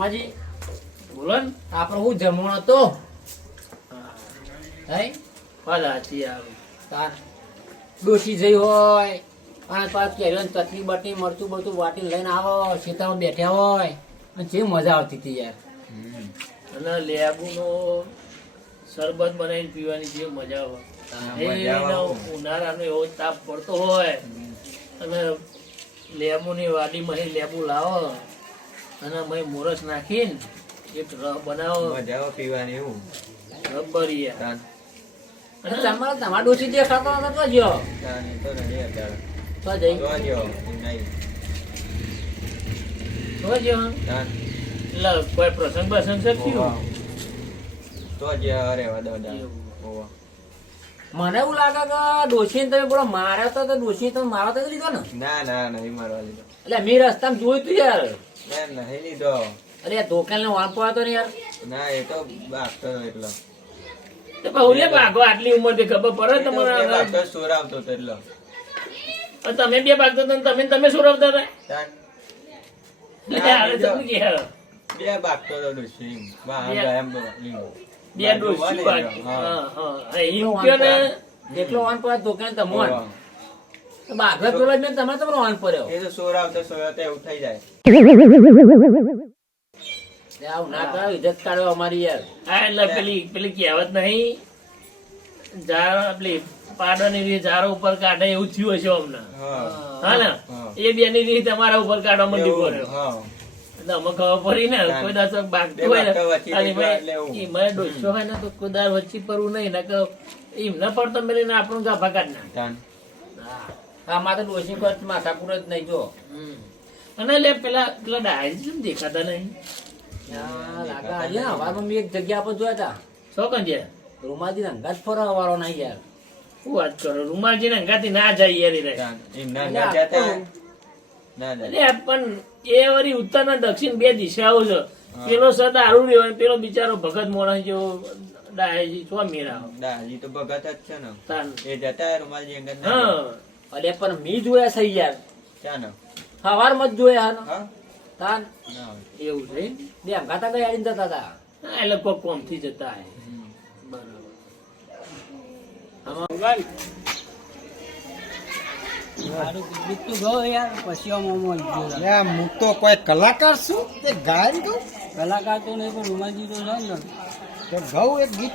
મામાજી બોલો ને. આપણો હું જમણો હતો હે વાત સાચી આવે. તાર ડોસી જઈ હોય અને પાછ કેરીઓ ચટણી બટણી મરચું બરચું વાટી લઈને આવો સીતામાં બેઠ્યા હોય અને જે મજા આવતી હતી યાર. અને લેબુનો શરબત બનાવીને પીવાની જે મજા આવે એનો ઉનાળાનો એવો તાપ પડતો હોય અને લેબુની વાડીમાં લેબુ લાવો અને મય મોરસ નાખીને એક રસ બનાવો મજા આવે પીવાની એવું રબરી યાર. અને તમારા ડોસી જે ખાતો હતો તો જો તાની તો નહીં અત્યારે તો જઈ તો જો નહીં તો જો તાન એટલે કોઈ પ્રસંગ પ્રસંગ છે થયું તો જ રહેવા દો દા ઓવા મને એવું લાગે કે ડોસી તમે બોલો માર્યો તો ડોસી તમે મારો તો લીધો ને ના ના નહીં મારવા લીધો એટલે મેં રસ્તામાં જોયું તું યાર. ના નહીં લીધો અરે ધોકાને વાંકો હતો ને યાર. ના એ તો બાગતો એટલો તો બહુલે ભાગો આટલી ઉંમર ખબર પડે તમારે. બાગતો સોર આવતો હતો એટલો તમે બે ભાગતો હતો ને તમે શું રમતા હતા? તાન લે, હવે તમે કે બે બાગતો હતો ડોશી બા બે. એમ લીધો બે ડોસી બાકી. હા. હા, હા. એમ કયો ને જેટલો વાંકો હતો ધોકાને તમે બાઘે પેલો જ મેં તમે તમારો વાંક પડ્યો. એ તો સોર આવતો એવું થઈ જાય આવું ના કરાવ ઇજ્જત કાઢો અમારી યાર. હા એટલે પેલી કહેવત નહીં પેલી પાડાની રીત ઝારો ઉપર કાઢે એવું થયું હશે હમણાં. હા હા ને હા. એ બેની રીત તમારા ઉપર કાઢવા માંડી પડ્યો હા એટલે અમે ખબર પડી ને કોઈ દાસ બાગતું હોય ને બે બાગતા વચ્ચે અને નીકળ્યા એટલે એવું. એ મને ડોસો હોય ને તો કોઈ દાર વચ્ચે પરવું નહીં ને કે એમ ન પડતો મેળીને આપણું ગાભા કાઢ નાખે. તાન આમાં તો ડોસી કોઈ માથાકૂટ જ નહીં જો. અને લે પેલા ડાયરી કેમ દેખાતા નહીં? લાગે આજે ને હવારમાં મેં એક જગ્યા પર જોયા હતા શું કંજે રૂમાજી અંગાત ફરવા વાળો નહીં યાર. શું વાત કરો? રૂમાલજી ને અંગાથી ના જાય યાર રે. તાન એમ ના ના જતા ના ના અરે પણ એ વળી ઉત્તર ને દક્ષિણ બે દિશાઓ છે. પેલો સદ દારૂ રહ્યો અને પેલો બિચારો ભગત મોણા જેવો ડાયજી છો મેરા દાજી તો ભગત જ છે ને તાન. એ જતા રૂમાલજી અંગત હા અરે પણ મી જોયા છે યાર ચાનો સવારમાં જ જોયા ને હા તાન ના હોય. એવું છે. બે અંગાતા ગયા જતા હતા. હા, એટલે કોઈ કોમ થી જતા હે. બરાબર. હું તો કોઈ કલાકાર છું તે ગાયન કહું કલાકાર તો નહીં પણ રૂમાજી તો છે ને. તો ગાઉં એક ગીત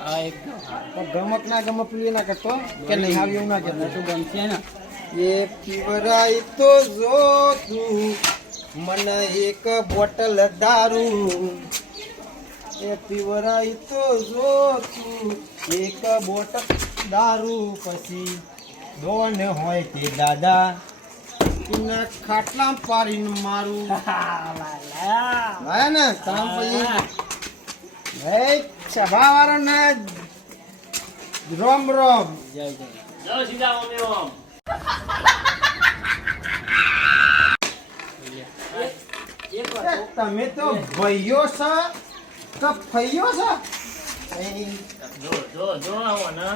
તો ગમત ના ગમત પેલી ના કરતો કે નહીં આવી એવું ના કરતો ગમશે ને એ પીવરાય તો જો તું મને એક બોટલ દારૂ એ પીવરાય તો જો તું એક બોટલ દારૂ પછી દોન હોય તે દાદા એના ખાટલા પાડીને મારું લાયા ને કામ પછી ભાઈ સભાવાળાને રોમ રોમ જય જય જાઓ સીધા ઓમે ઓમ. એક એ તમે તો ભાઈઓ છો કે ફઈઓ છો જો આવો ના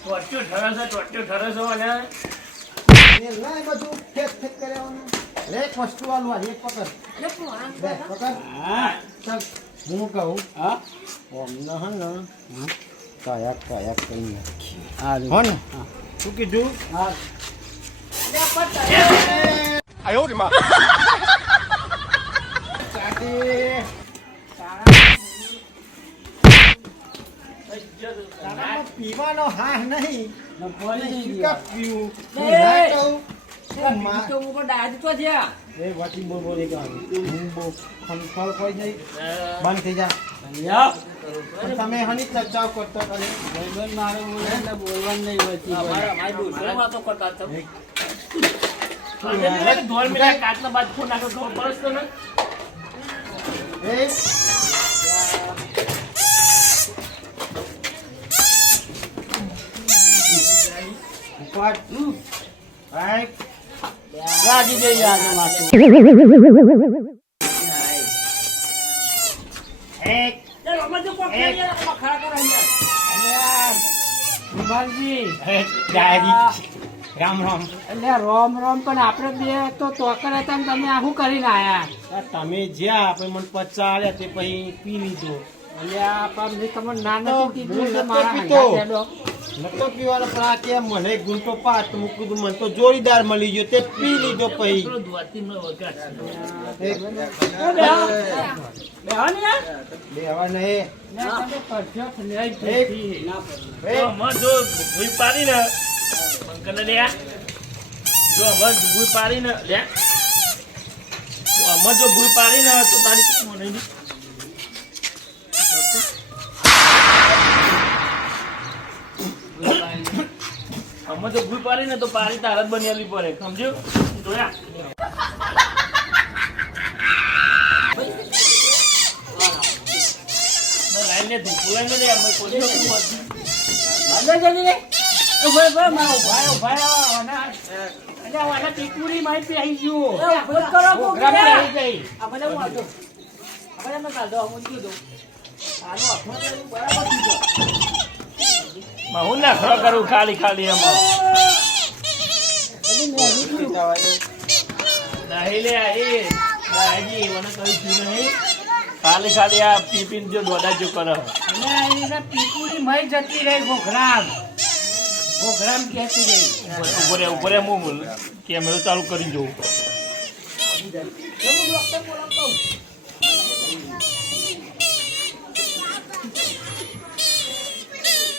ટોટ્યો ઠરસો અને એ લાય બધું ફેક ફેક કર્યાવાનું એક વસ્તુ આલું આ એક પકડ બે પકડ ચાલ હું કહું હા ઓમને હે ને કાયા કાયા કરી નાખી હો ને શું કીધું હા પીવાનો હા નહીં શું પીવું હું ના કહું એ વાટી બહુ બોલી ગયો હું બહુ ખનફળ કોઈ જઈ બંધ થઈ જા પણ તમે હની ચર્ચાઓ કરતો ધોળ મિલા કાચના બાદ ફોન નાખો ખબર પડે તો ને. એ ઉપર રાઈટ રાજી જઈ આજે માથું એક ચાલો અમે જો કોક કરી યાર ખરા કરો યાર રૂમાલજી ડાયરી રામ રામ. એટલે રોમ રોમ પણ આપણે બે તો તોકર હતા ને તમે આ શું કરીને આયા? આ તમે જ્યાં આપણે મને પચા આલ્યા તે પછી પી લીધો. એટલે આ પણ મેં તમને ના તો નથી કીધું હું કે નતો મારા પીતો. હંગાત હેડો. નતો પીવાનો પણ આ કે મને ગુંટો પાસ તો મૂકી દીધું. મને તો જોડીદાર મળી ગયો તે પી લીધો પછી. પેલો દ્વારતીનો વગાડ છે. બેહો ને યાર. લેવા નહીં. ના, તમે કરશો જ નહીં. એ, જો હમણાં જો ભૂઈ પાડીને બંકરને લે જો હમણાં ભૂઈ પાડીને લે હમણાં જો ભૂઈ પાડીને તો તારી મને નહીં. હમણાં જો ભૂઈ પાડીને તો પારી તાર જ બનેલી પડે સમજ્યો જોયા લાઈન ને ધૂપુલાઈને લે અમે કોઈ અંદર જલ્દી રે. ઉભા ઉભા મારો ઉભા ઉભા આના એટલે આના ટીકુરી માહિતી આવી ગયું. ઉભો કરો પ્રોગ્રામ થઈ ગઈ. આપણે હું આજો. આપણે મેં કાઢો હું કીધું. આનો અખમાં તો બરાબર કીધો. હું ના ખરો કરું ખાલી ખાલી એમાં નહીં લે એ દાજી મને કઈ થયું નહીં ખાલી ખાલી આ પીપીન જો દોડા જો કરે અને એની ટીકુરી માહી જતી રહી ઘોઘરામ. ઘોઘરામ કહેતી રહી. ઉપર હું કેમેરો ચાલુ કરી જોઉં એવું ડોક્ટર બોલાવતો હું.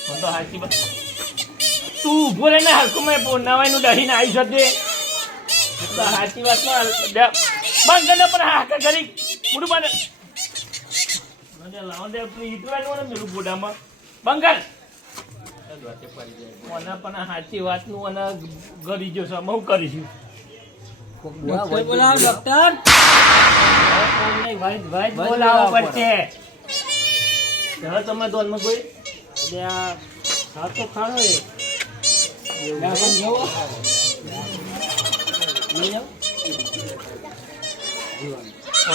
મને તો હાચી વાત તું ઉભો રહે ને હરખું મેં નવાઈનું દહીને આવી શકે તો સાચી વાતમાં બંધ કરીને પણ હાકા કરી મોટું બંધ લાવો દે ઈટવાનું ને પેલું ગોડામાં બંધ કર મને પણ સાચી વાતનું અને ગરી જો છે હું કરીશું ડોક્ટર બોલાવો ડોક્ટર. બોલાવો પડશે હવે તમે દોનમાં કોઈ એટલે આ સાચો ખાડો એ. દવાખાને જવો? લઈ જાઓ?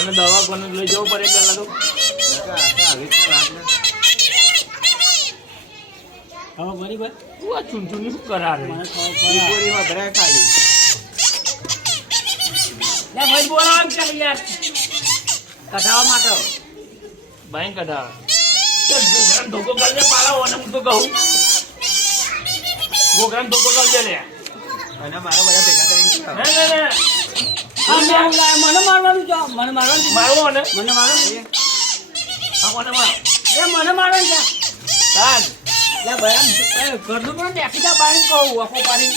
મને દવા કોને લઈ જવું પડે પહેલા તો હા બરાબર. તું આ ચૂંચુની શું કરાવે મને ખબર પડે. ભરાય ખાલી લે ભાઈ બોલાવો ચાલ યાર. કઢાવા માટે. ભાઈ કઢા ગોગરામ ધોકો કરજે પાલા ઓને હું તો કહું ગોગરામ ધોકો કરજે લે અને મારો બધા ભેગા થઈને ના ના ના મને મારવાનું છે. મને મારવાનું છે. મારવો ને મને મારવાનું. હા કોને મારો એ મને મારવાનું છે. તાન લે ભાઈ ઘરનું પણ દેખી જા બાઈ કહું આખો પાડી.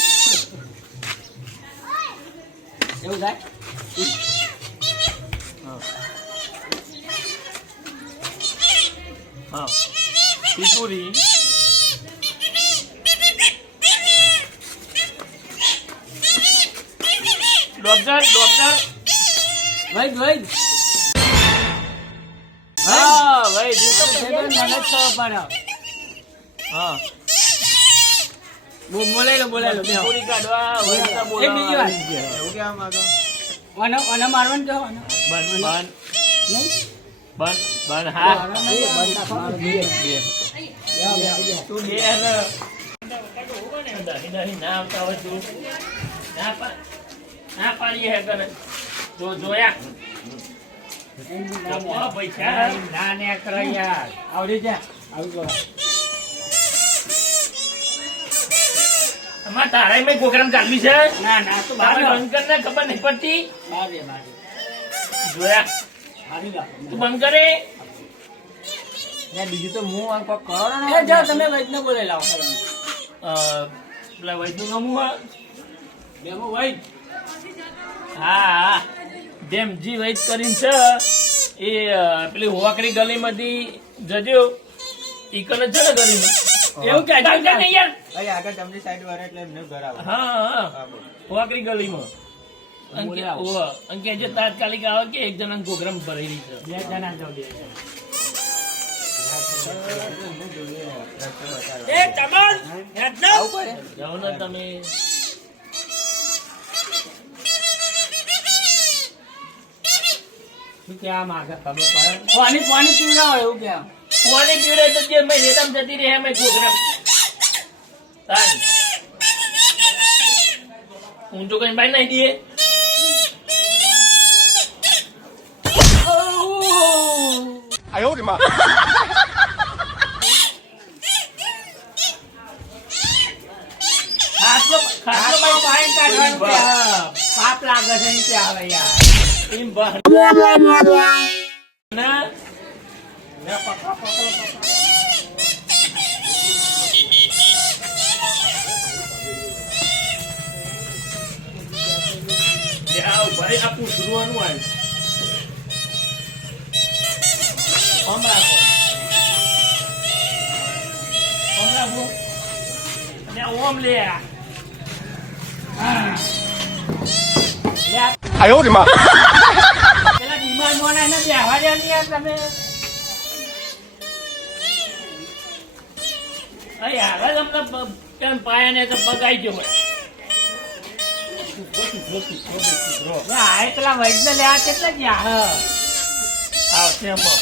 એવું થાય. હા પિતુરી ડોક્ટર ભાઈ ભાઈ હા ભાઈ મને જ ખબર પડે. હા બોલાય લો બેહો. પિતુરી કાઢવા વૈસા એક બીજી વાત. બોલાવા એવું કેવા માંગો અને મારવાનું છે. બન બન નહીં બન બન હા તું એ અને દહીં ના આવતા હોય તું ના પાડીએ હે કરે જો જોયા પૈસા ના ને કરો યાર. આવડી જા. આવી ગયો. અમાર તારાય મેં પ્રોગ્રામ ચાલવી છે ના ના તો તારે બાર બંધ કરીને ખબર નહીં પડતી બાર. જોયા આવી ગયો. તું બંધ કરે બીજું તો હું આ કોક કરો ને. જાઓ તમે વૈદને બોલાવી લાવો. પેલા વૈદનું નામ હું બેમો વૈદ. હા હા જેમજી વૈદ કરીને છે એ પેલી હોવાકડી ગલીમાંથી જજો ઈકન જ છે ને ગલીમાં એવું કે નહીં યાર અરે આગળ તમને સાઈડ વાળા એટલે એમને ઘર આવે હા હા હા બોલ હોવાકડી ગલીમાં અંકે જે તાત્કાલિક આવે કે એક જણા પ્રોગ્રામ ભરેલી છે બે જણા જાઓ બે. એ તમાર હેડનો. જાઓ ને તમે શું કે આમ આગળ ખબર પડે. પાણી પાણી પીવડાવો એવું કે. કોની પીડે તો જે મેં રેતમ જતી રહે મેં પ્રોગ્રામ તારી ઊંચો કઈ બાઈ નાખી દઈએ. ખાટલો ખાટલો બાઈ કાઢવાનું કે હા. પાપ લાગે છે ને ત્યાં હવે યાર. એમ બહાર ના લે પકડો પકડો. લે આવ ભાઈ આ પૂછવાનું આવ્યું. આમ રાખો. આમ રાખો. અને ઓમ લે. પેલા બીમાર મોણા ને બેહવા દે ને યાર તમે. અરે આગળ તમને કેમ પાયા ને તો બગાઈ ગયો હોય. આ પેલા વૈદ્ય લે આ કેટલા ગયા હા. આવશે એમાં.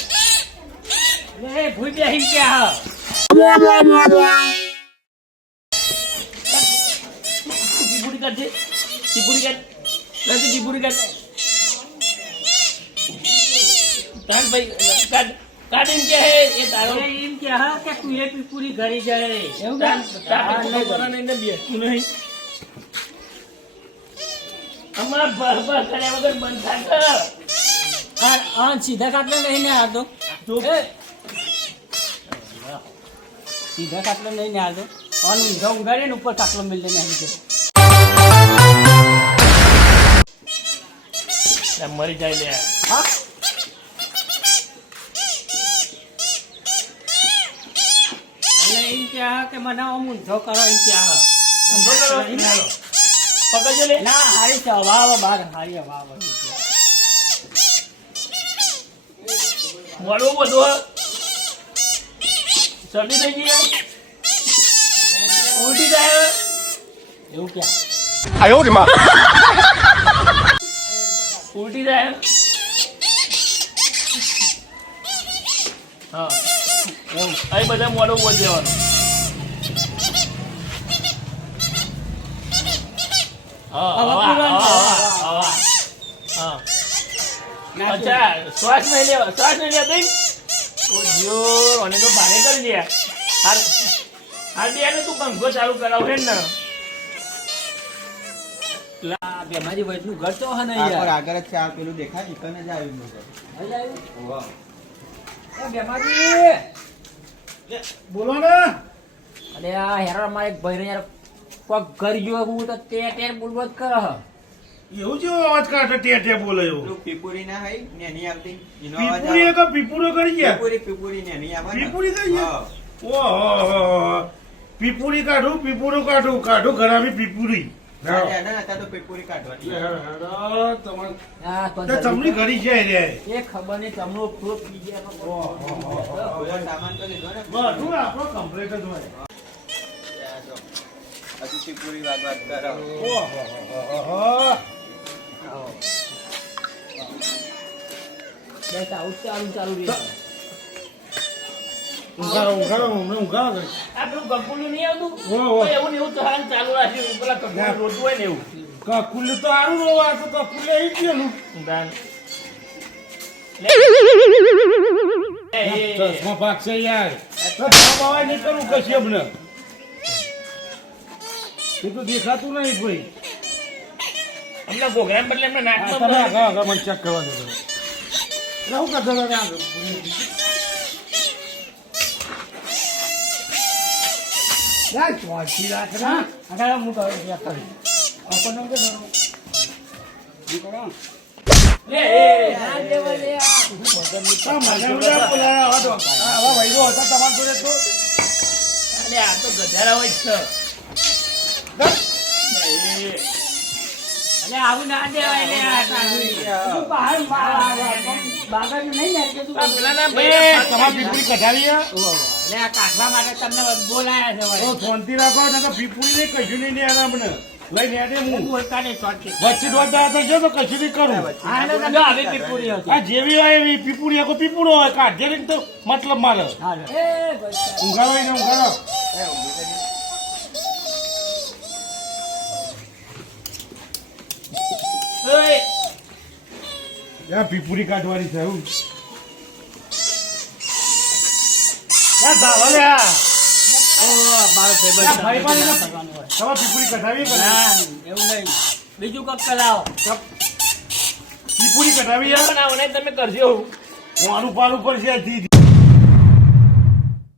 એ ભૂઈ બેહી ગયા હા. ટીપુડી કાઢજે. ટીપુડી કાઢ. નથી ટીપુડી કાઢ. કાઢ ભાઈ કાઢ. કાઢીને કે હે એ તારો એમ કે હા કે તું એ પૂરી ઘરી જાય એવું તાર કે પોતાને એને બેસતું નહીં. અમારા બરબર કર્યા વગર બંધ થાય. સીધા કાટલો લઈને આવતો સીધા કાટલો લઈને આવતો અને ઊંઘા ઊંઘાડીને ઉપર કાટલો મિલ લઈને આવી ગયો. મરી જાય લે. હા અને એમ કે કે મને આમ ઊંધો કરો એમ કે ઊંધો કરો? પકડજો લે. ના હારી છે હવા આવે બહાર હારી હવા આવે મળવું બધું શરદી થઈ ગઈ. ઉલટી જાય. એવું ક્યાં ઉલટી જાય. હા એવું અહીં બધા મોડું બોલ દેવાનું. હા હવે હવા, પૂરણ છે. હવા, હવા. હા અચ્છા શ્વાસ નહીં લેવા. શ્વાસ નહીં લેવા બેન. ઓ જો અને તો ભારે કરી દે. હાલ દે ને તું પંખો ચાલુ કરાવ હે ને. બેમારી વૈદનું ઘર તો હા આ પર આગળ જ છે આ પેલું દેખાય ઈ કને જ આવ્યું નતું. વાહ. બોલો ને. અરે આ હેરો મારે એક ભાઈ યાર પગ ઘર ગયો હું તો તે બોલબોલ કરે હ એવું જેવો અવાજ કાઢે ટે બોલે એવું. પેલું પીપુડી ના હઈ ને એની આવતી એનો અવાજ પીપુડી આવે. એક પીપુડો કરી ગયા. પીપુડી ને એની આવે ને. પીપુડી કરી ગયા? હા. ઓહો પીપુડી કાઢું પીપુડો કાઢું ઘરામી પીપુડી. ના ના અત્યારે તો પીપુડી કાઢવાની. આ તો તો તમને ઘરી જાય રે. એ ખબર નહીં તમનો ફ્રૂટ પી ગયા બધો સામાન તો લીધો ને. બધું આપણો કમ્પ્લીટ જ હોય. ત્યાં જો. હજુ પીપુડી વાત કરો. ઓહો બસ આવું ચાલુ રહે ઊંઘાડો આ પેલું ગગુલું નહીં આવતું? ઓહો. તો એવું ને એવું તો હાલ ચાલુ રાખ્યું. પેલા ગગુલું રોતું હોય ને એવું. કકુલ તો સારું રો આ તો કકુલ લઈ ગયેલું. દાન. લે. ચશ્મા પાકશે યાર. બાબા નીકળવું કશ્યપ ને. એ તો દેખાતું નહીં ભાઈ. અમને પ્રોગ્રામ બદલે એમને તમે નાટક આગળ મને ચેક કરવા દે. રહું કરતો આગળ. આગળ હું કહું યાર કરી આપણને કે લે. ના દેવા દે આ. અલે આ તો ગધારા હોય જ છે. અલે આવું ના દેવાય લે આ તું બહાર બાગર નહીં ને કે તું આ પેલાના એ, ભાઈ તમારી પીપળી કઢાવી હે? લે આ કાઢવા માટે તમને બોલાયા છે તો વળી. શાંતિ રાખો નકર પીપળી નહીં કશું નહીં ને આમને લઈને આડે હું બોલતા નહીં શોર્ટકી. વચ્ચે દોડતા હતા જો તો કશું નહીં કરું હા એટલે તમે આવી પીપુરી હતી. આ જેવી હોય એવી પીપળી આખો પીપળો હોય કાઢે નહીં તો મતલબ મારે હાલો. એ બસ. ઊંઘાડો હોય ને ઊંઘાડો. ઓય યા પીપુરી કાઢવાની છે એવું મારો યા ભાઈ પાણી ના- કરવાનું હોય. તમારે પીપુરી કઢાવી કે ના, એવું નહીં. બીજું કંઈક કરાવો. પીપુરી કઢાવી યાર બનાવો ને તમે કરજો હું આનું પાલું પર છે ધી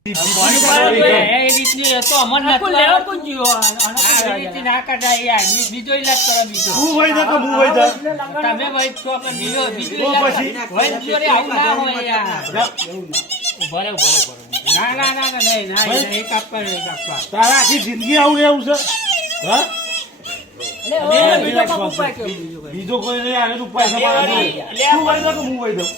કોની પાસે જોઈએ? એ રીતની એ તો અમર નથી લેવો કોણ જીવો? આવી રીતે ના કઢાય યાર. બીજો ઈલાજ કરો બીજો. હું વઈ જા કે હું વઈ જા તમે ભાઈ છો કે બીજો તો ઈલાજ પછી ભાઈ જો રે આવું ના હોય યાર. ઉભા રહો ના ના ના ના નહીં ના ભાઈ. નહીં કાપવા નહીં કાપવા. તારા આખી જિંદગી આવું રહેવું છે હા બીજો કોક ઉપાય કેવો બીજો કઈ? બીજો કોઈ નહીં આવે તો ઉપાય છે મારા લે, જોડે. લે. તું વઈ જા કે હું વઈ દઉં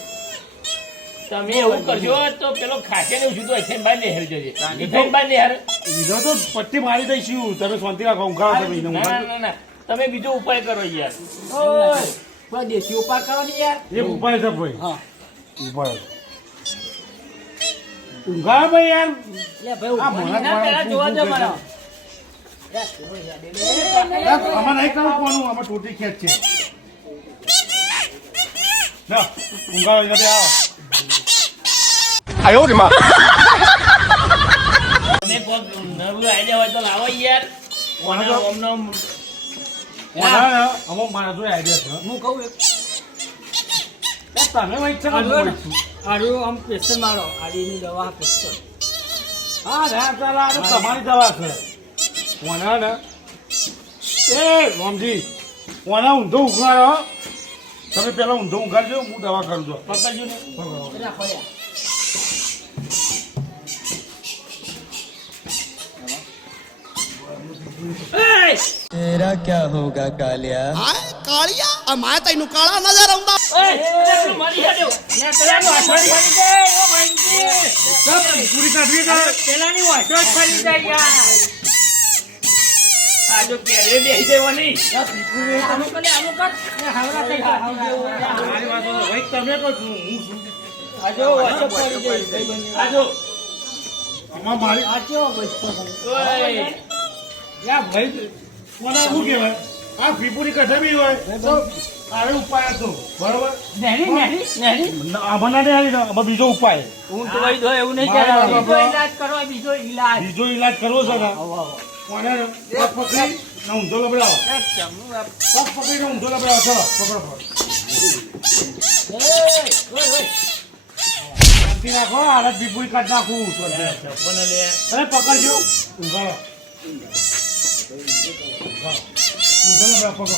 તમે એવું કરજો તો પેલો ખાસે ને ઉછું તો એથેન બાર નેહર જજે એથેન બાર નેહર બીજો તો પટ્ટી મારી દઈશું તમે શાંતિ રાખો ઊંઘાડો તમે એને ના ઊંઘાડો. ના ના તમે બીજો ઉપાય કરો યાર ઓય, કોઈ દેશી ઉપાય કરો ને યાર. એક ઉપાય છે ભાઈ હા. ઉપાય ઊંઘાડો ભાઈ યાર લે ભાઈ આ ઉપાય મોણા ના પેલા જોવા દો મને. યાર, આમાં નહીં કરવું કોનું આમાં ટોટી ખેંચ છે ના ઊંઘાડો એટલે આવો તમે કોક નવું આઈડિયા હોય તો લાવો યાર ઓના ઓમનો અમુક મારા જોડે આઈડિયા છે હું કહું એક. તમે વઈ છે કે હું વઈ છું? આડું આમ પેસ્ટલ મારો આડીની દવા પેસ્ટલ. હા ના ચાલ આ તો તમારી દવા છે કોના ને એ રામજી કોના ઊંધો ઉઘાડો હો. તમે પેલા ઊંધો ઉઘાડજો હું દવા કરું છું પકડજો ને પેલા ખોયા. तेरा क्या होगा कालिया કાળિયા મારે તઈનું કાળા નજર આਉਂਦਾ ઓય મારી હેડો લે પેલાની વાસળી ફરી જાય, ઓ ભાઈજી. પૂરી કાઢવી કે પેલાની વાસળી જ ફરી જાય યાર. આ જો કેરે બેહી જવાની આનું કરે, આનું કર. એ હાવરા થઈ ગયા, હાવરા. મારી વાત તો ભાઈ તમે કહો છો હું શું આ જો વાસળી ફરી જાય, ભાઈબંધ. આ જો આમાં મારી આ કેવો બચતો છે. ઓય યા ભાઈ કોના શું કહેવાય આ પીપુરી કઢાવી હોય તો આવે ઉપાય હતો બરોબર નેહરી, નેહરી, નેહરી. આમાં ના આવી આમાં બીજો ઉપાય હું તો ભાઈ દો એવું નહીં મારા કહેવાનું. બાબા. બીજો ઈલાજ કરો, બીજો ઈલાજ. બીજો ઈલાજ કરવો છે ને કોને પગ પકડી ને ઊંધો લબડાવો પગ પકડીને ઊંધો લબડાવો ચલો પકડો પકડો શાંતિ રાખો હાલત પીપુરી કાઢ નાખું ચપ્પલ લે અરે પકડજો ઊંઘાડો ઊંધો લબડાવો પકડો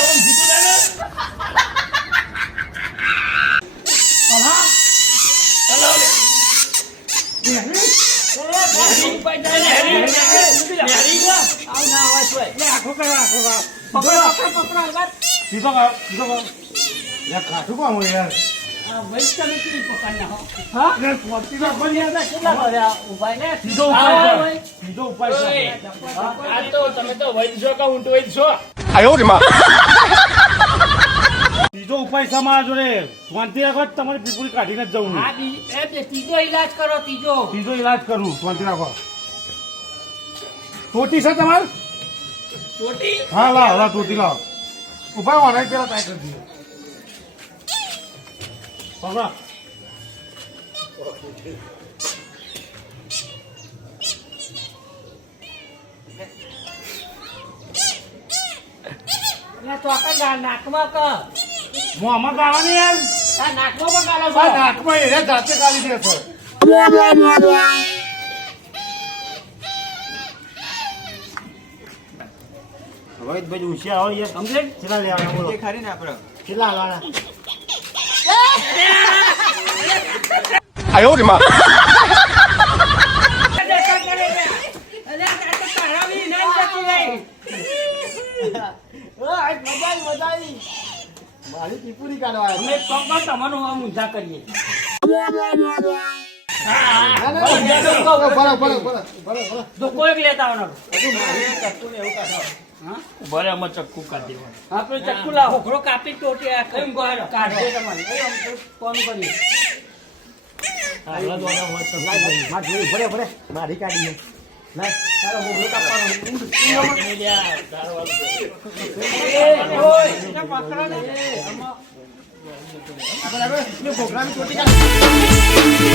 ઓમ જીતું લે હલો લે ઉપાય જાય નેહરી આવું ના હોય તોય. લે આખો કરો આખો કરો પકડો, પકડો, પકડો, હલવાટ. સીધો કરો સીધો કરો યાર કાઠું કામ હોય યાર આ ભાઈ તમે કેવી પકડ નાખો? હા? યાર પહોંચી તો બની યાર કેટલા ભર્યા? ઉભા ને? સીધો હા, ઉપાય ભાઈ. છે સીધો ઉપાય છે ઓય આ તો તમે તો વૈદ છો કે ઊંટ વૈદ છો બીજો ઉપાય છે મારા જોડે શાંતિ રાખો તમારી પીપુરી કાઢીને જ જવું હા, ત્રીજો ઈલાજ કરો, ત્રીજો. બીજો ઈલાજ કરું શાંતિ રાખો ટોટી છે તમારે ટોટી હા લાવ લાવ ટોટી લાવ ઉભા હોના પેલા તાઈ કરી દઈએ પકડો એટલે ચોકન નાકમાં કર. મોંમાં ગાવાની યાર આ નાકમાં પણ ગાળો આ છો. નાકમાં એને જાતે કાઢી દે છે હવે ભાઈ ઉશિયા હોય યાર કમ્પ્લીટ? કેટલા લેવાના બોલો ખરી ને આપણે કેટલા લેવાના અલે, આ તો કરાવી નહીં જતી રહી. આજ મજા આવી મારી પીપુરી કાઢવા અમે એક કામ કરો, તમારું આમ ઊંધા કરીએ. તો કોઈ લેતા આવવાનું. હા? ભલે આમાં ચક્કુ કાઢી દેવાનું આપણે ચક્કુ લાવો. ઘોડો કાપી ટોટી આ કેમ ગોળો? કાઢો તમારે. એ આમ તો ફોન કરીએ. હાલવા દોડા હોય તો મારી કાઢી લાય તારો ઘોઘરો કાપવાનો એને લ્યા, તારવાનું છે. આપણે ઘોઘરાની ચોટી કાઢ